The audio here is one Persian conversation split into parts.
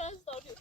از داری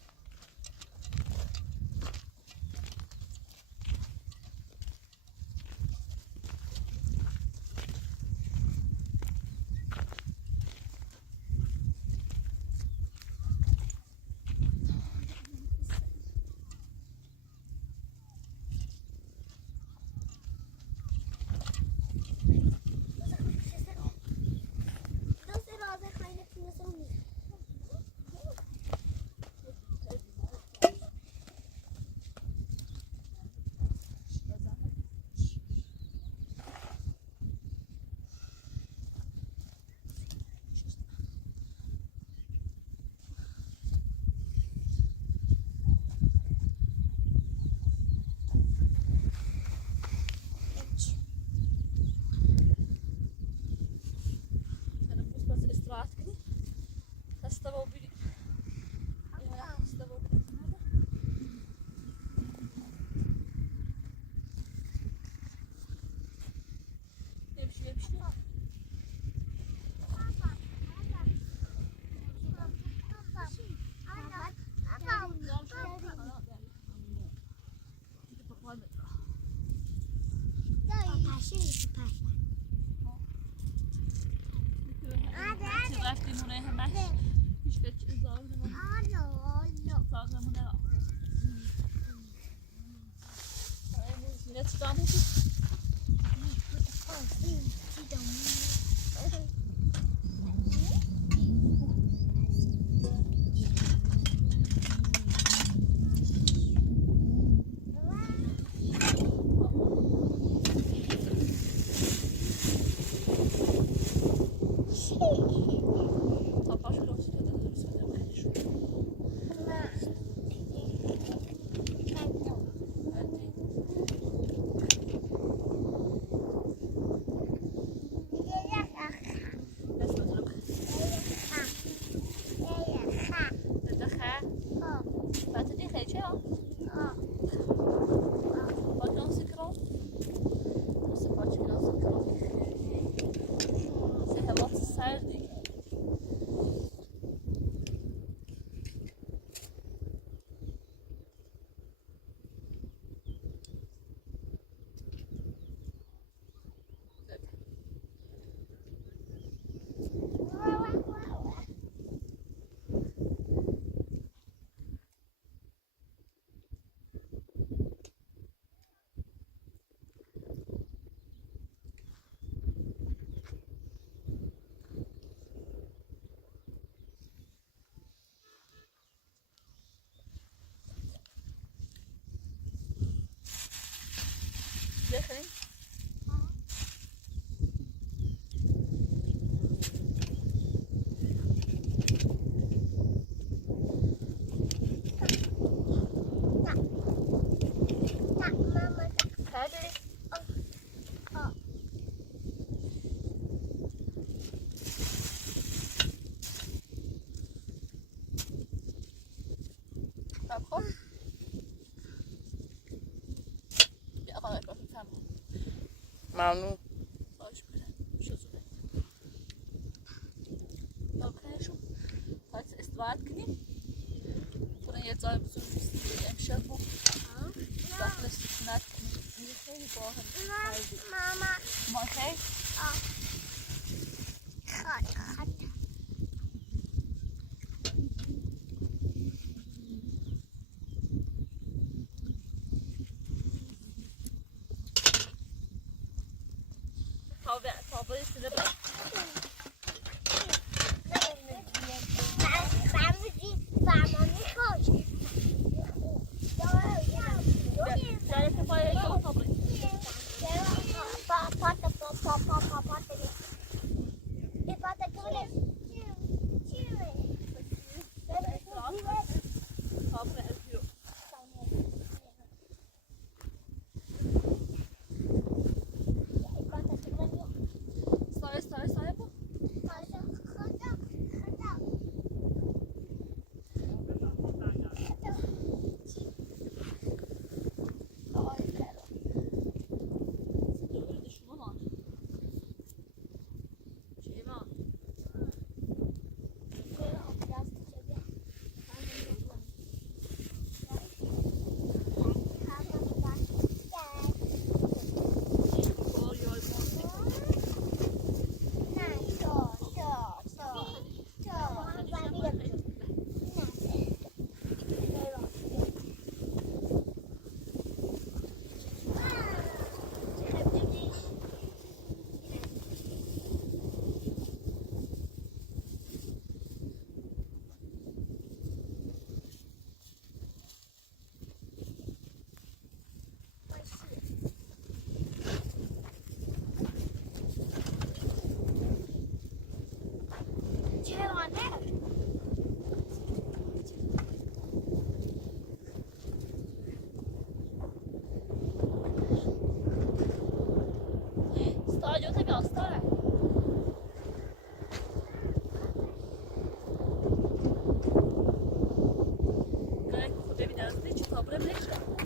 استراحت کنی تستوى بي تستوى يمشي يمشي رفتیم اونه همش هیچ که چیزا سازمونه میره چی دامو داخلين ممنون. خواهش میکنم. شزونه. اوکی شو. باید استراحت کنیم. برای یه جای بزرگ امشب بود. داخل سکونت کنیم. این خیلی باحال. ماما. اوکی؟ خاطر. تابه استیده برای Stadio te miał stare. Greg, ببین از چه کابره بشه.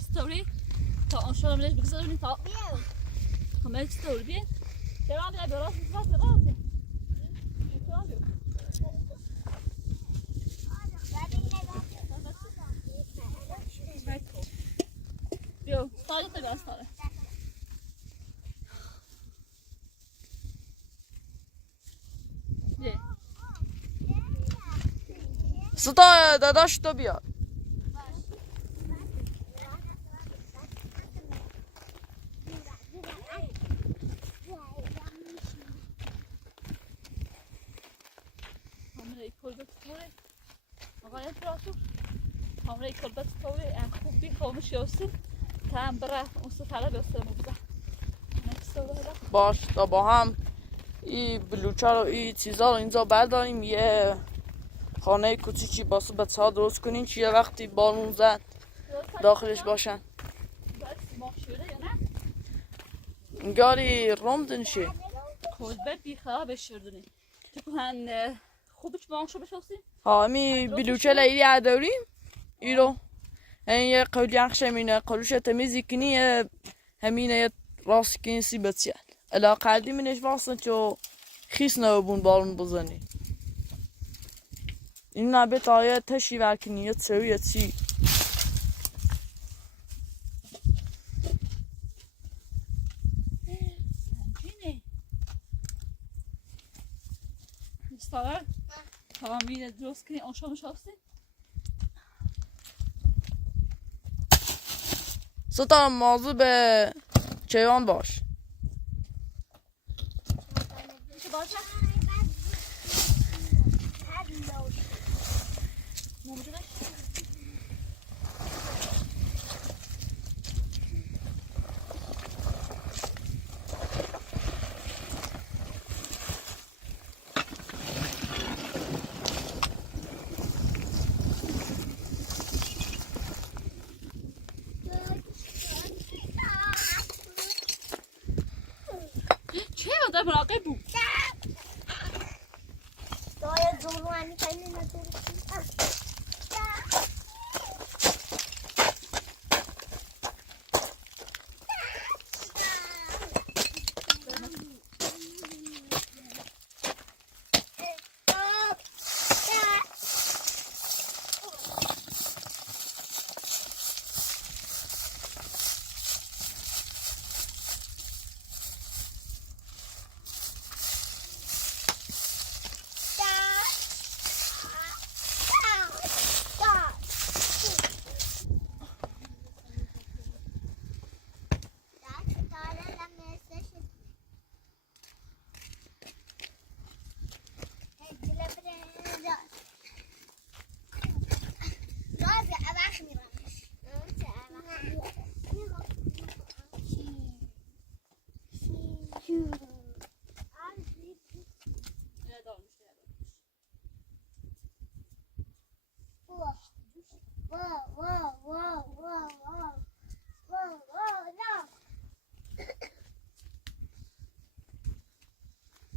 ستوری تا آن شما ملش بگذارونی تا ملش ستوری بین چرا میای براست می‌خواد براست بیا سالی تو براست داره ستا داداش تو بیار همراه کلبت طوری خوبی خاموش یاستیم تام برای اون سفره بیستم بوده باش تا با هم این بلوچه رو این چیزا رو اینجا برداریم یه خانه کوچیکی باسه بچه ها درست کنیم که یه وقتی بارون زد داخلش باشن انگاری روم دنشه کلبت بی خراب شردونی تو هن خوبش بانشو بشوستیم ها امی بلوچه لیلی عداریم ای رو یه قولی همینه قلوش تمیزی کنی همینه راست کنیسی بچید الا قدیمینش واسه چو خیس نبون بارون بزنی این نبت آیه تشی ورکنی یه تسوی یه چی سنجینه مستقر تمامی درست کنی آنشا بشوستیم ستا موضوع به چیوان باش میشه باشه؟ ممکنه؟ چه آدم مراقب بود؟ باید جلوانی کنی نداری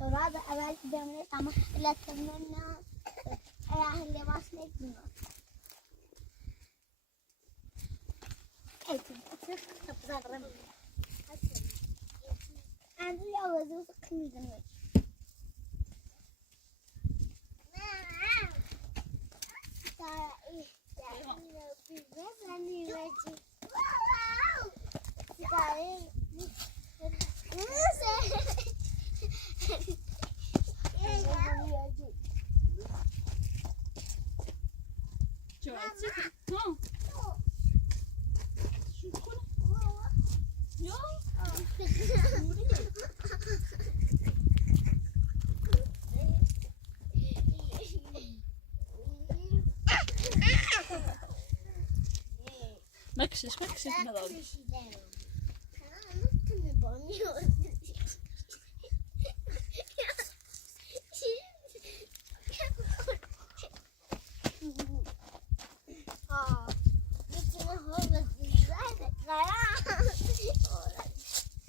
رابع أول بيعمل طعمه لا تمنى راح اللي واصل الدنيا أنت تبغى رمي عندي أول Şişme kışın da abi.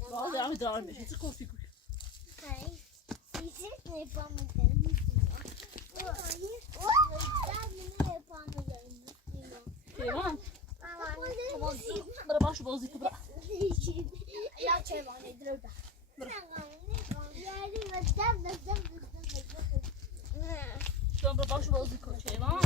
Vallahi ama devam et. Hiç kofi koy. Keyvan. Bana baş bozuk bırak. Şu an bana baş bozuk koy. Keyvan.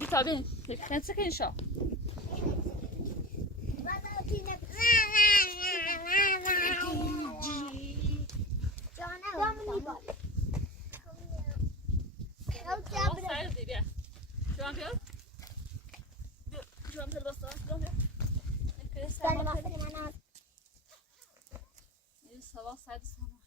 Bir tabi. Sen sık inşallah. Sabah saydı sabah.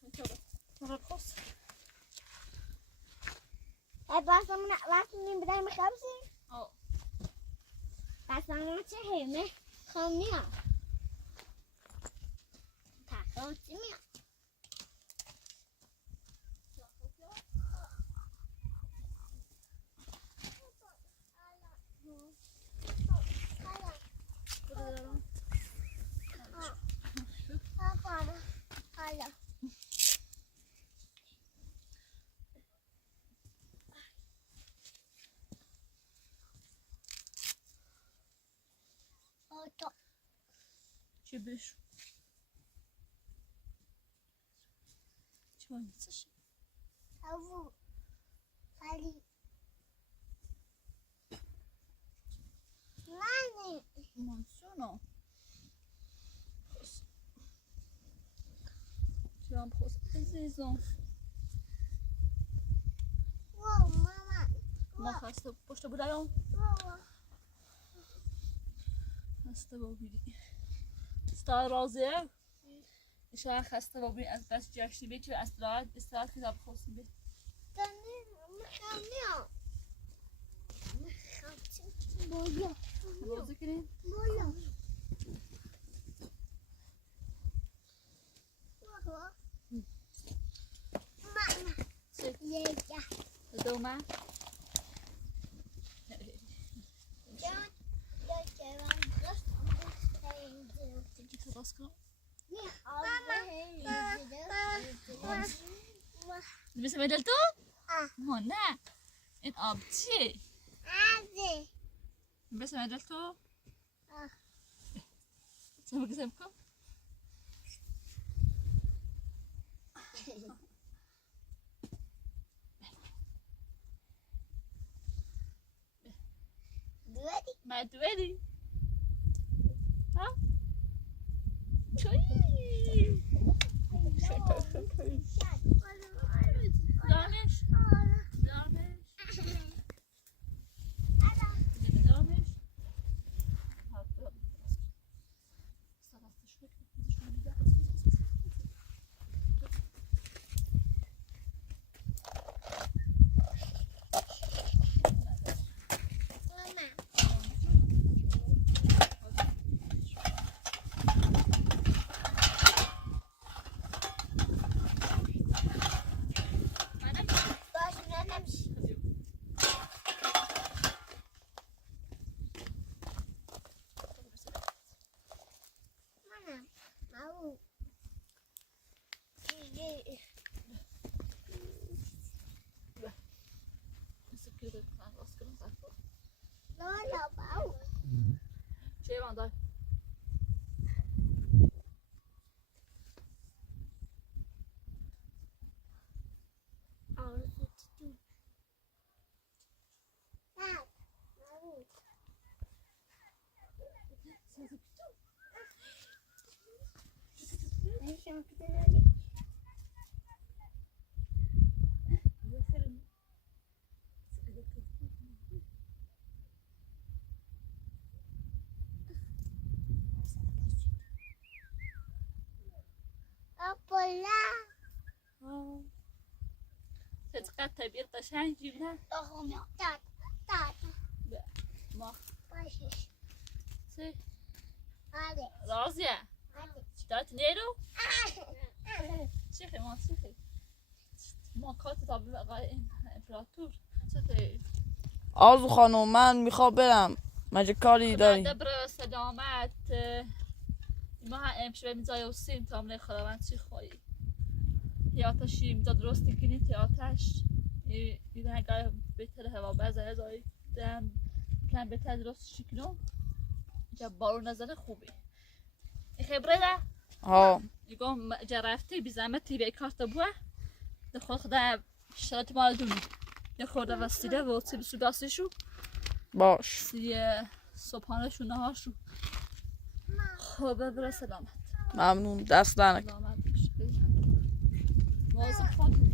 Ciebie. Czemu nie chcesz? Monsuno. Tu vas en saison. Ma hasta pošto budają? Hasta bobili. Star razı. İnşallah hasta bobili az bas yaşlı bir çocuk استراحت که داب خواستی به. بازی کنیم؟ دوما تجي تراسكا bisa medal tuh? Mana? In abci. Bisa medal tuh? Sama kesem kau? ما تودي ها شوي دامش nó là bảo چه باندار چقدر طبیعت قشنگی نه ما چه راضیه دات نیرو چه خیلی ما چه خیلی ما کات تا بقای امپراتور چه خیلی آزو خانم من میخوام برم مگه کاری داری؟ دبر سلامت ما امشب میزای و سیم تامله خداوند چی خواهی یا آتشی میزا درستی کنید یا آتش این هنگاه بهتر هوا بزه هزایی دم پلان بهتر درست شکنم اینجا بارو نزنه خوبی این خبره ده؟ ها یکم جرفتی بی زحمتی به کارت بوه ده خدا شرط مال دونی یه خورده وستیده و سی بسو دستشو باش سی صبحانه شو نهار شو خب بره سلامت ممنون دست دنک سلامت باش مواظب خود